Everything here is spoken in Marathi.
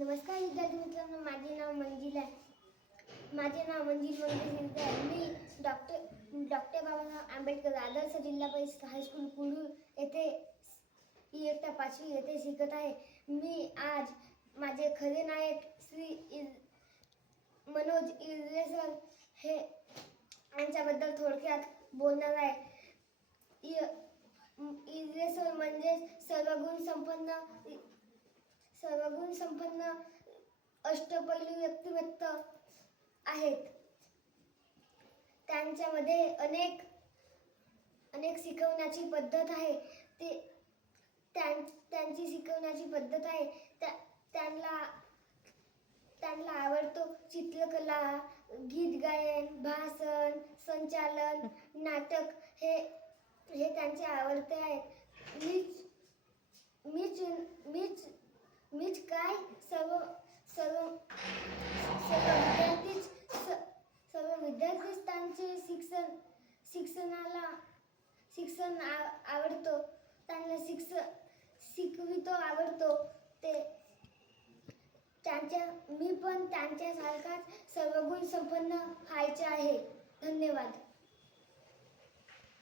नमस्कार विद्यार्थी मित्रांनो, माझे नाव मंजिल आहे. माझे नाव मंजिल मंगेश आहे. मी डॉक्टर बाबासाहेब आंबेडकर आदर्श जिल्हा परिषद हायस्कूल कुडूर येथे इयत्ता 5वी येथे शिकत आहे. मी आज माझे खरे नायक श्री मनोज इरले सर हे यांच्याबद्दल थोडक्यात बोलणार आहे. इरले सर म्हणजे सर्वगुण संपन्न अष्टपैलू व्यक्तिमत्व आहेत. त्यांच्यामध्ये अनेक शिकवण्याची पद्धत आहे. त्यांची शिकवण्याची पद्धत आहे. त्यांना आवडतो चित्रकला, गीत गायन, भाषण, संचालन, नाटक हे त्यांचे आवडते आहेत. मीच काय सर्व विद्यार्थीच त्यांचे शिक्षण आवडतो. त्यांना शिकवितो आवडतो. मी पण त्यांच्यासारखाच सर्वगुण संपन्न व्हायचे आहे. धन्यवाद.